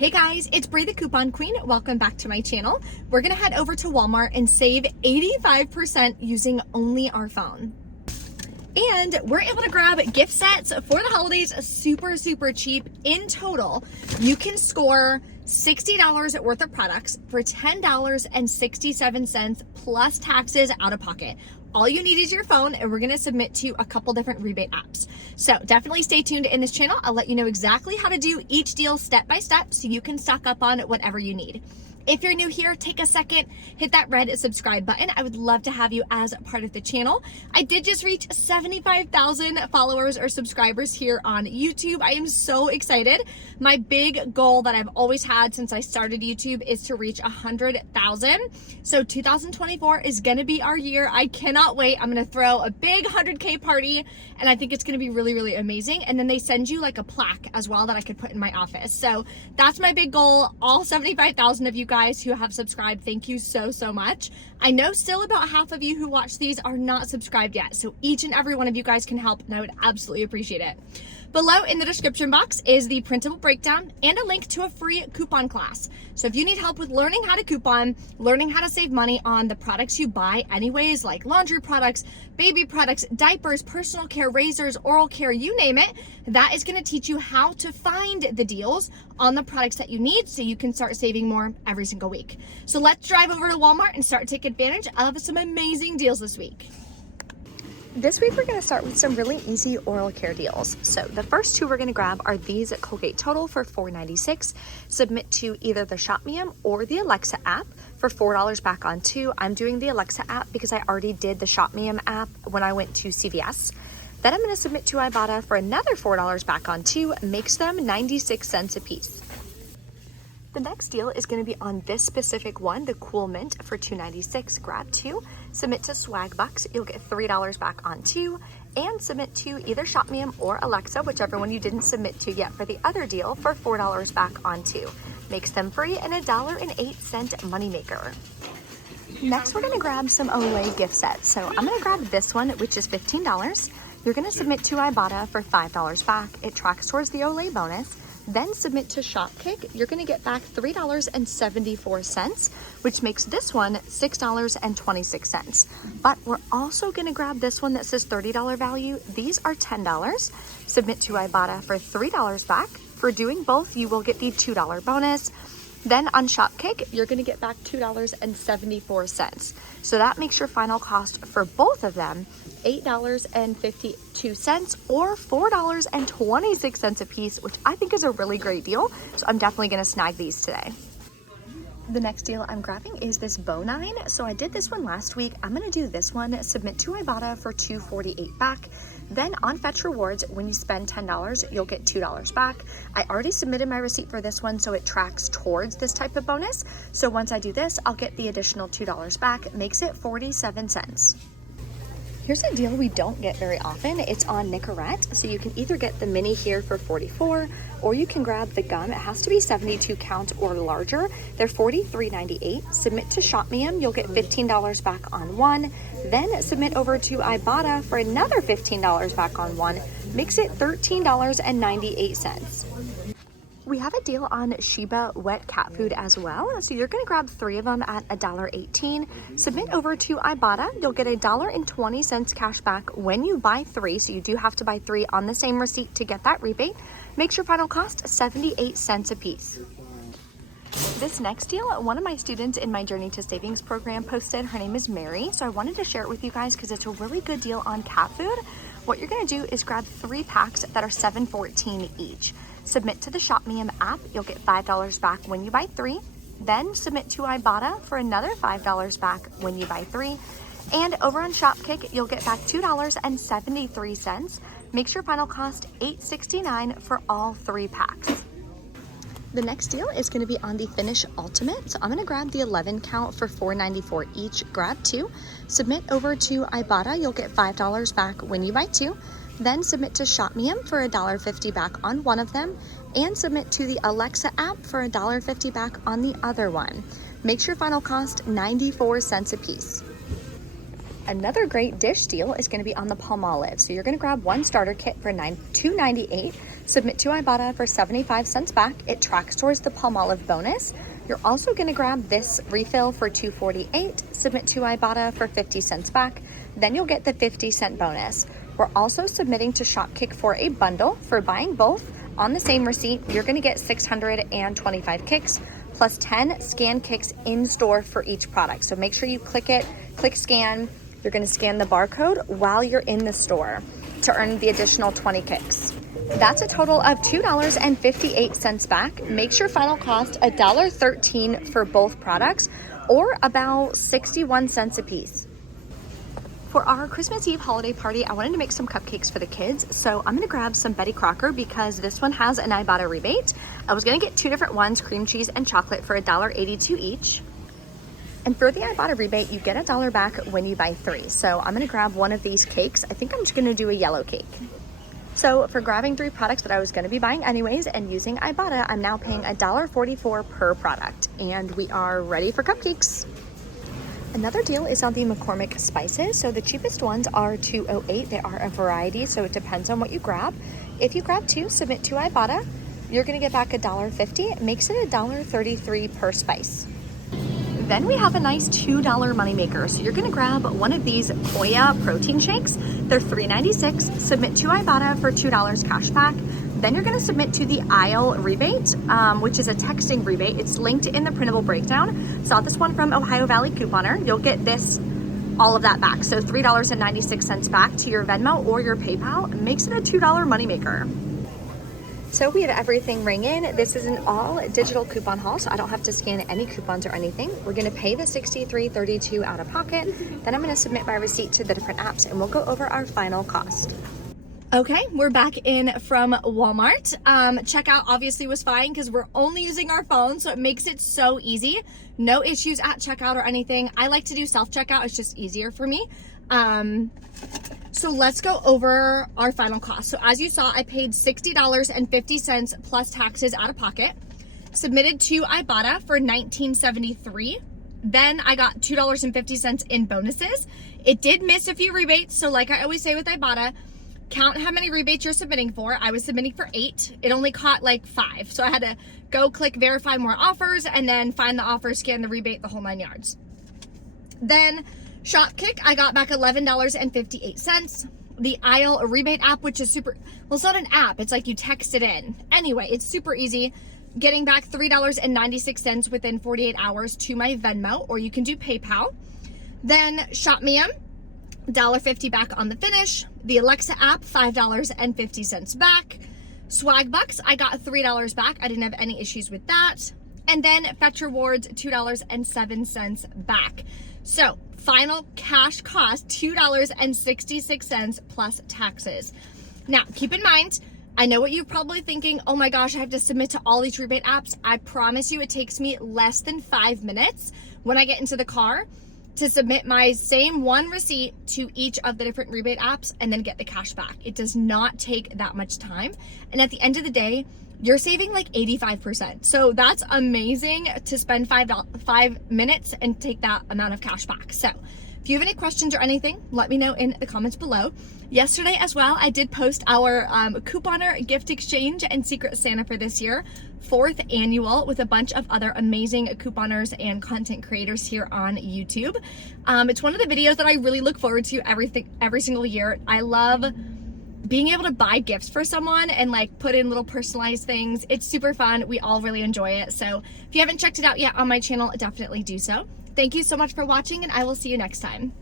Hey guys, it's Bree the Coupon Queen. Welcome back to my channel. We're gonna head over to Walmart and save 85% using only our phone. And we're able to grab gift sets for the holidays super cheap. In total, you can score $60 worth of products for $10.67 plus taxes out of pocket. All you need is your phone, and we're gonna submit to a couple different rebate apps. So definitely stay tuned in this channel. I'll let you know exactly how to do each deal step by step so you can stock up on whatever you need. If you're new here, take a second, hit that red subscribe button. I would love to have you as a part of the channel. I did just reach 75,000 followers or subscribers here on YouTube. I am so excited. My big goal that I've always had since I started YouTube is to reach 100,000. So 2024 is gonna be our year. I cannot wait. I'm gonna throw a big 100K party, and I think it's gonna be really amazing. And then they send you like a plaque as well that I could put in my office. So that's my big goal. All 75,000 of you guys who have subscribed, thank you so much. I know still about half of you who watch these are not subscribed yet, so each and every one of you guys can help, and I would absolutely appreciate it. Below in the description box is the printable breakdown and a link to a free coupon class. So if you need help with learning how to coupon, learning how to save money on the products you buy anyways, like laundry products, baby products, diapers, personal care, razors, oral care, you name it, that is gonna teach you how to find the deals on the products that you need so you can start saving more every single week. So let's drive over to Walmart and start taking advantage of some amazing deals this week. This week we're going to start with some really easy oral care deals. So the first two we're going to grab are these Colgate Total for $4.96. Submit to either the Shop Me 'Em or the Alexa app for $4 back on two. I'm doing the Alexa app because I already did the Shop Me 'Em app when I went to CVS. Then I'm going to submit to Ibotta for another $4 back on two, makes them 96 cents a piece. The next deal is going to be on this specific one, the Cool Mint for $2.96. Grab two, submit to Swag Bucks. You'll get $3 back on two, and submit to either Shop Me 'Em or Alexa, whichever one you didn't submit to yet for the other deal, for $4 back on two. Makes them free and $1.08 moneymaker. Next, we're going to grab some Olay gift sets. So I'm going to grab this one, which is $15. You're going to submit to Ibotta for $5 back. It tracks towards the Olay bonus. Then submit to Shopkick. You're going to get back $3.74, which makes this one $6.26. But we're also going to grab this one that says $30 value. These are $10. Submit to Ibotta for $3 back. For doing both, you will get the $2 bonus. Then on Shopkick, you're going to get back $2.74. So that makes your final cost for both of them $8.52 or $4.26 a piece, which I think is a really great deal. So I'm definitely going to snag these today. The next deal I'm grabbing is this Bone. So I did this one last week. I'm going to do this one. Submit to Ibotta for $2.48 back. Then on Fetch Rewards, when you spend $10, you'll get $2 back. I already submitted my receipt for this one, so it tracks towards this type of bonus. So once I do this, I'll get the additional $2 back. Makes it 47 cents. Here's a deal we don't get very often. It's on Nicorette. So you can either get the mini here for $44, or you can grab the gum. It has to be 72 count or larger. They're $43.98. Submit to Shop Me 'Em. You'll get $15 back on one. Then submit over to Ibotta for another $15 back on one. Makes it $13.98. We have a deal on Sheba wet cat food as well. So you're going to grab 3 of them at $1.18. Submit over to Ibotta. You'll get $1.20 cash back when you buy 3. So you do have to buy 3 on the same receipt to get that rebate. Makes your final cost 78 cents a piece. This next deal, one of my students in my Journey to Savings program posted. Her name is Mary. So I wanted to share it with you guys because it's a really good deal on cat food. What you're going to do is grab 3 packs that are $7.14 each. Submit to the Shop Me 'Em app. You'll get $5 back when you buy 3. Then submit to Ibotta for another $5 back when you buy 3. And over on Shopkick, you'll get back $2.73. Makes your final cost $8.69 for all 3 packs. The next deal is going to be on the Finish Ultimate. So I'm going to grab the 11 count for $4.94 each. Grab 2. Submit over to Ibotta. You'll get $5 back when you buy 2. Then submit to Shop Me 'Em for $1.50 back on one of them. And submit to the Alexa app for $1.50 back on the other one. Makes your final cost 94 cents a piece. Another great dish deal is going to be on the Palmolive. So you're going to grab one starter kit for $2.98, submit to Ibotta for 75 cents back. It tracks towards the Palmolive bonus. You're also going to grab this refill for $2.48, submit to Ibotta for 50 cents back. Then you'll get the 50-cent bonus. We're also submitting to Shopkick for a bundle. For buying both on the same receipt, you're going to get 625 kicks plus 10 scan kicks in store for each product. So make sure you click scan. You're going to scan the barcode while you're in the store to earn the additional 20 kicks. That's a total of $2.58 back. Makes your final cost $1.13 for both products, or about 61 cents a piece. For our Christmas Eve holiday party, I wanted to make some cupcakes for the kids, so I'm gonna grab some Betty Crocker because this one has an Ibotta rebate. I was gonna get two different ones, cream cheese and chocolate, for $1.82 each. And for the Ibotta rebate, you get $1 back when you buy 3. So I'm gonna grab one of these cakes. I think I'm just gonna do a yellow cake. So for grabbing 3 products that I was gonna be buying anyways and using Ibotta, I'm now paying $1.44 per product. And we are ready for cupcakes. Another deal is on the McCormick spices. So the cheapest ones are $2.08. They are a variety, so it depends on what you grab. If you grab 2, submit to Ibotta, you're gonna get back $1.50. It makes it $1.33 per spice. Then we have a nice $2 moneymaker. So you're gonna grab one of these Koya protein shakes. They're $3.96. Submit to Ibotta for $2 cash back. Then you're gonna submit to the aisle rebate, which is a texting rebate. It's linked in the printable breakdown. Saw this one from Ohio Valley Couponer. You'll get all of that back. So $3.96 back to your Venmo or your PayPal. It makes it a $2 moneymaker. So we have everything ring in. This is an all digital coupon haul, so I don't have to scan any coupons or anything. We're gonna pay the $63.32 out of pocket. Then I'm gonna submit my receipt to the different apps and we'll go over our final cost. Okay, we're back in from Walmart. Checkout obviously was fine because we're only using our phone, so it makes it so easy. No issues at checkout or anything. I like to do self-checkout, it's just easier for me. So let's go over our final cost. So as you saw, I paid $60.50 plus taxes out of pocket. Submitted to Ibotta for $19.73. Then I got $2.50 in bonuses. It did miss a few rebates, so like I always say with Ibotta, count how many rebates you're submitting for. I was submitting for 8. It only caught like 5. So I had to go click verify more offers and then find the offer, scan the rebate, the whole 9 yards. Then Shopkick, I got back $11.58. The aisle rebate app, which is super, well, it's not an app. It's like you text it in. Anyway, it's super easy. Getting back $3.96 within 48 hours to my Venmo, or you can do PayPal. Then ShopMium, $1.50 back on the finish. The Alexa app, $5.50 back. Swagbucks, I got $3 back. I didn't have any issues with that. And then Fetch Rewards, $2.07 back. So final cash cost, $2.66 plus taxes. Now, keep in mind, I know what you're probably thinking, oh my gosh, I have to submit to all these rebate apps. I promise you it takes me less than 5 minutes when I get into the car to submit my same one receipt to each of the different rebate apps and then get the cash back. It does not take that much time. And at the end of the day, you're saving like 85%. So that's amazing to spend 5 minutes and take that amount of cash back. So if you have any questions or anything, let me know in the comments below. Yesterday as well, I did post our couponer gift exchange and Secret Santa for this year, 4th annual, with a bunch of other amazing couponers and content creators here on YouTube. It's one of the videos that I really look forward to every single year. I love being able to buy gifts for someone and like put in little personalized things. It's super fun. We all really enjoy it. So if you haven't checked it out yet on my channel, definitely do so. Thank you so much for watching, and I will see you next time.